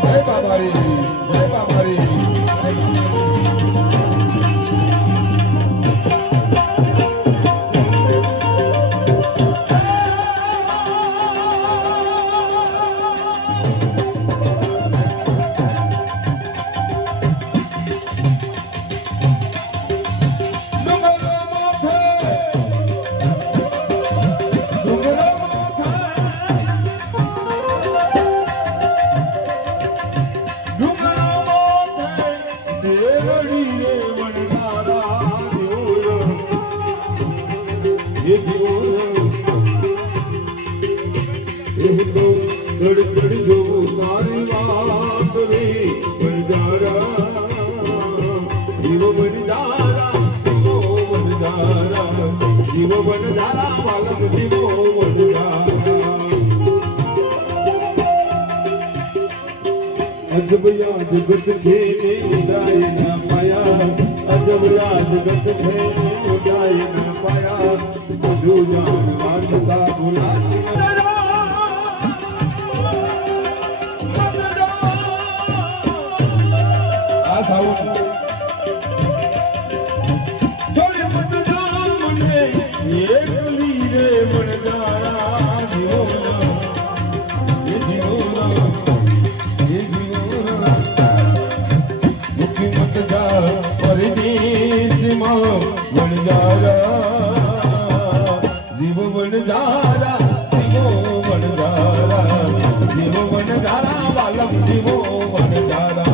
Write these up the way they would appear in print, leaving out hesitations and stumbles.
જય બાબારી જય બાબારી अजबया जगत छे ने उड़ाई ना पाया अजबया जगत छे ने उड़ाई ना पाया जो जान मानता भुला आ साउंड छोड़े मत जा मुझे एक लीरे मन जारा जीवना ये जीवना जीव बनजारा बालम जीवो बनजारा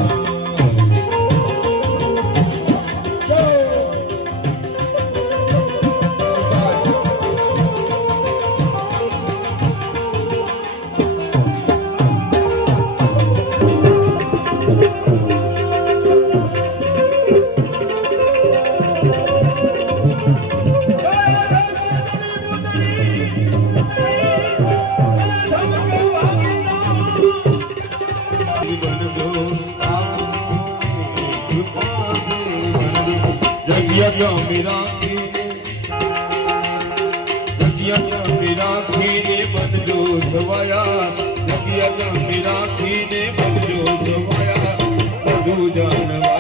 मीराखी ने बनजो सवाया जगिया मीराखी ने बनजो सवाया तू जानवा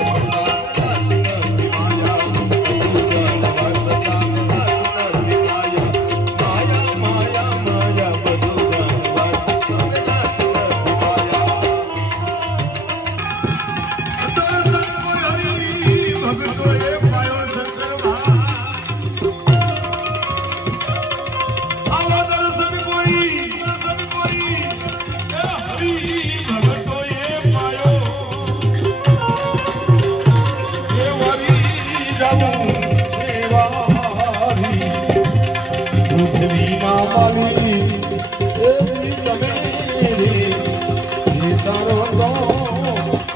તારો તો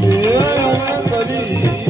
એ કરી